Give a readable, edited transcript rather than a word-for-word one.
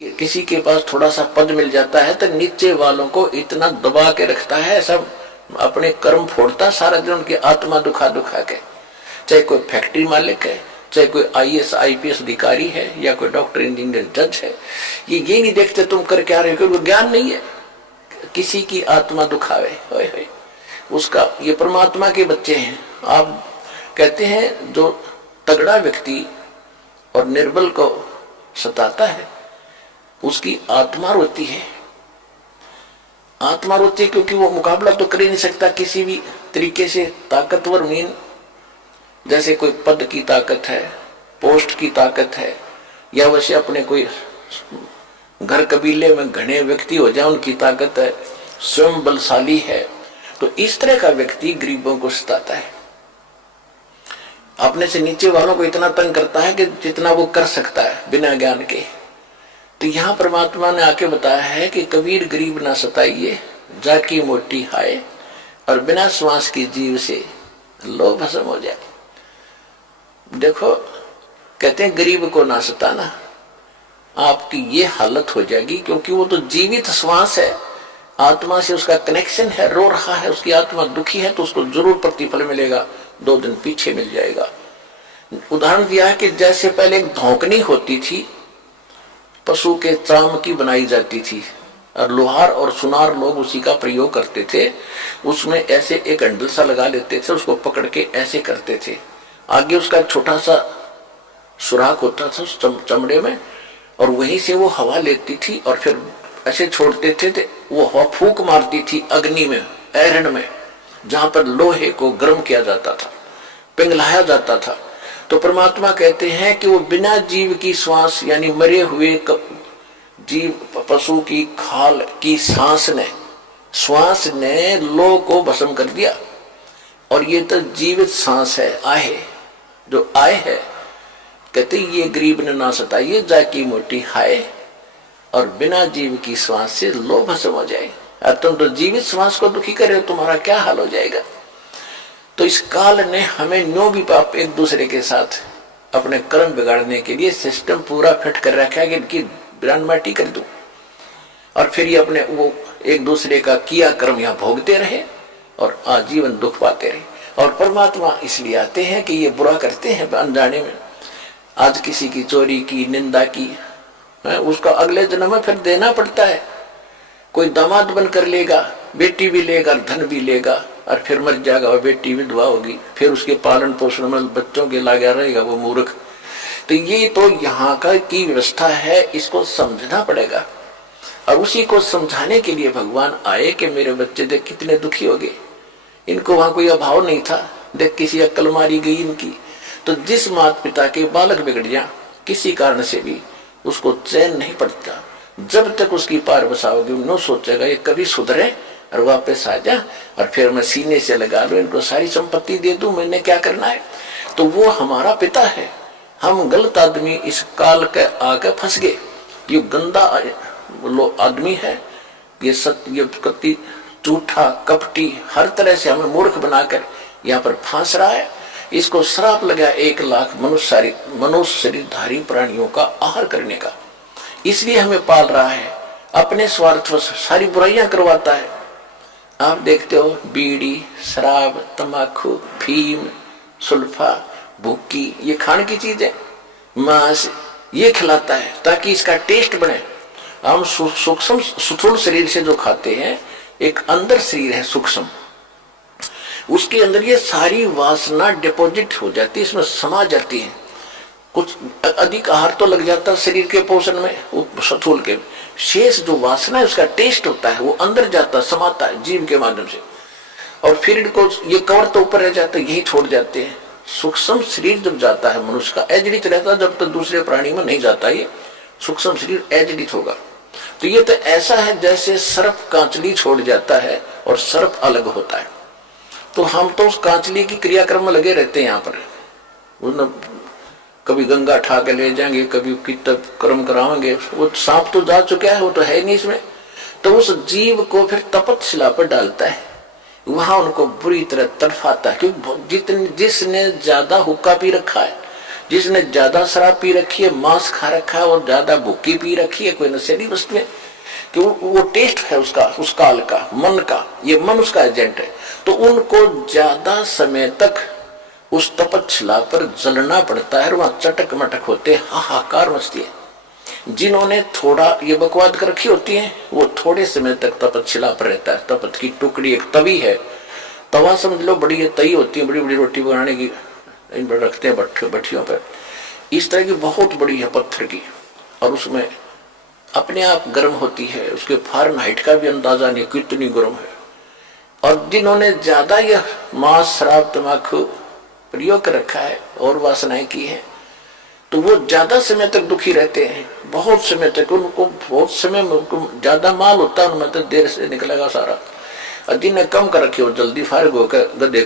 किसी के पास थोड़ा सा पद मिल जाता है तो नीचे वालों को इतना दबा के रखता है, सब अपने कर्म फोड़ता सारा दिन, उनकी आत्मा दुखा दुखा के। चाहे कोई फैक्ट्री मालिक है, चाहे कोई IAS IPS अधिकारी है, या कोई डॉक्टर इंजीनियर जज है, ये नहीं देखते तुम कर क्या रहे हो, क्योंकि ज्ञान नहीं है। किसी की आत्मा दुखावे, होए होए, उसका, ये परमात्मा के बच्चे हैं। आप कहते हैं जो तगड़ा व्यक्ति और निर्बल को सताता है उसकी आत्मा रोती है। आत्मा रोती है क्योंकि वो मुकाबला तो कर ही नहीं सकता किसी भी तरीके से। ताकतवर मीन जैसे कोई पद की ताकत है, पोस्ट की ताकत है, या वैसे अपने कोई घर कबीले में घने व्यक्ति हो जाए उनकी ताकत है, स्वयं बलशाली है, तो इस तरह का व्यक्ति गरीबों को सताता है। अपने से नीचे वालों को इतना तंग करता है कि जितना वो कर सकता है बिना ज्ञान के। तो यहाँ परमात्मा ने आके बताया है कि कबीर गरीब ना सताइए, जाकी मोटी हाय, और बिना श्वास की जीव से लो भस्म हो जाए। देखो, कहते हैं गरीब को ना सताना, आपकी ये हालत हो जाएगी, क्योंकि वो तो जीवित श्वास है, आत्मा से उसका कनेक्शन है, रो रहा है, उसकी आत्मा दुखी है, तो उसको जरूर प्रतिफल मिलेगा, 2 दिन पीछे मिल जाएगा। उदाहरण दिया है कि जैसे पहले एक धौकनी होती थी, पशु के चाम की बनाई जाती थी, और लोहार और सुनार लोग उसी का प्रयोग करते थे। उसमें ऐसे एक हैंडल सा लगा लेते थे, उसको पकड़ के ऐसे करते थे, आगे उसका छोटा सा सुराख होता था उस चमड़े में, और वहीं से वो हवा लेती थी और फिर ऐसे छोड़ते थे, वो हवा फूंक मारती थी अग्नि में, ऐरण में, जहां पर लोहे को गर्म किया जाता था, पिघलाया जाता था। तो परमात्मा कहते हैं कि वो बिना जीव की श्वास, यानी मरे हुए जीव पशु की खाल की श्वास ने लो को भस्म कर दिया। और ये तो जीवित सांस है, आहे जो आए है, कहते ये गरीब ने ना सताइए, जाकी मोटी हाय, और बिना जीव की श्वास से लो भस्म हो जाए। और तुम तो जीवित श्वास को दुखी करे हो, तुम्हारा क्या हाल हो जाएगा। तो इस काल ने हमें न्यो भी पाप एक दूसरे के साथ अपने कर्म बिगाड़ने के लिए सिस्टम पूरा फिट कर रखा है कि इनकी ब्रांड माटी कर दूं, और फिर ये अपने वो एक दूसरे का किया कर्म यहाँ भोगते रहे और आजीवन दुख पाते रहे। और परमात्मा इसलिए आते हैं कि ये बुरा करते हैं अनजाने में। आज किसी की चोरी की, निंदा की, उसका अगले जन्म में फिर देना पड़ता है। कोई दामाद बनकर लेगा, बेटी भी लेगा, धन भी लेगा, और फिर मर जाएगा, और बेटी विधवा होगी, फिर उसके पालन पोषण में बच्चों के लगा रहेगा वो मूर्ख। तो ये तो यहाँ का की व्यवस्था है, इसको समझना पड़ेगा। और उसी को समझाने के लिए भगवान आए कि मेरे बच्चे देख कितने दुखी हो गए, इनको वहां कोई अभाव नहीं था, देख किसी अक्ल मारी गई इनकी। तो जिस माता पिता के बालक बिगड़ जाए किसी कारण से भी, उसको चैन नहीं पड़ता जब तक उसकी पार बसाओगे। उन्हों सोचेगा ये कभी सुधरे और वापस आ जा, और फिर मैं सीने से लगा लूं, इनको सारी संपत्ति दे दूं, मैंने क्या करना है। तो वो हमारा पिता है। हम गलत आदमी इस काल के आके फंस गए। ये गंदा आदमी है, ये कति झूठा कपटी, हर तरह से हमें मूर्ख बनाकर यहाँ पर फांस रहा है। इसको श्राप लगा 1 लाख मनुष्य शरीरधारी प्राणियों का आहार करने का। इसलिए हमें पाल रहा है, अपने स्वार्थ पर सारी बुराइयां करवाता है। आप देखते हो बीड़ी, शराब, तंबाकू, फीम, सुल्फा, भुक्की, ये खाने की चीज है, मांस, ये खिलाता है ताकि इसका टेस्ट बने। हम सूक्ष्म स्थूल शरीर से जो खाते हैं, एक अंदर शरीर है सूक्ष्म, उसके अंदर ये सारी वासना डिपॉजिट हो जाती है, इसमें समा जाती है। कुछ अधिक आहार तो लग जाता है शरीर के पोषण में, स्थूल के शेष जो वासना है उसका टेस्ट होता है, वो अंदर जाता समाता है जीव के माध्यम से। और फिर इनको ये कवर तो ऊपर रह जाता है, यही छोड़ जाते हैं। सूक्ष्म शरीर जब जाता है मनुष्य का, एजडित रहता है, जब तक दूसरे प्राणी में नहीं जाता ये सूक्ष्म शरीर एजडित होगा। तो ये तो ऐसा है जैसे सर्प कांचली छोड़ जाता है और सर्प अलग होता है। तो हम तो उस कांचली की क्रियाक्रम में लगे रहते हैं। यहाँ पर कभी गंगा ठा के ले जाएंगे, कभी कितब कर्म कराएंगे, वो सांप तो जा चुका है, वो तो है नहीं इसमें। तो उस जीव को फिर तपतशिला पर डालता है, वहां उनको बुरी तरह तड़फाता है, क्योंकि जिसने ज्यादा हुक्का पी रखा है, जिसने ज्यादा शराब पी रखी है, मांस खा रखा है और ज्यादा भूखी पी रखी है कोई नशेली वस्तु है, कि वो टेस्ट है उसका, उस काल का, मन का, ये मन उसका एजेंट है, तो उनको ज्यादा समय तक उस तपच्छिला पर जलना पड़ता है और वहां चटक मटक होते, हाहाकार मचती है। जिन्होंने थोड़ा ये बकवाद कर रखी होती है वो थोड़े समय तक तपच्छिला पर रहता है। तपत की टुकड़ी एक तवी है, तवा समझ लो, बड़ी ये तई होती है, बड़ी बड़ी रोटी बनाने की, इन पर रखते हैं भट्टियों पर, इस तरह की बहुत बड़ी है पत्थर की, और उसमें अपने आप गर्म होती है, उसके फारेनहाइट का भी अंदाजा नहीं कितनी गर्म है। और जिन्होंने ज्यादा यह मांस शराब तंबाकू प्रयोग कर रखा है और वासनाएं की है, तो वो ज्यादा समय तक दुखी रहते हैं, बहुत समय तक, उनको बहुत समय में उनको ज्यादा माल होता है, उनमें तो देर से निकलेगा सारा। और जिन्हें कम कर रखे वो जल्दी फारिग होकर गधे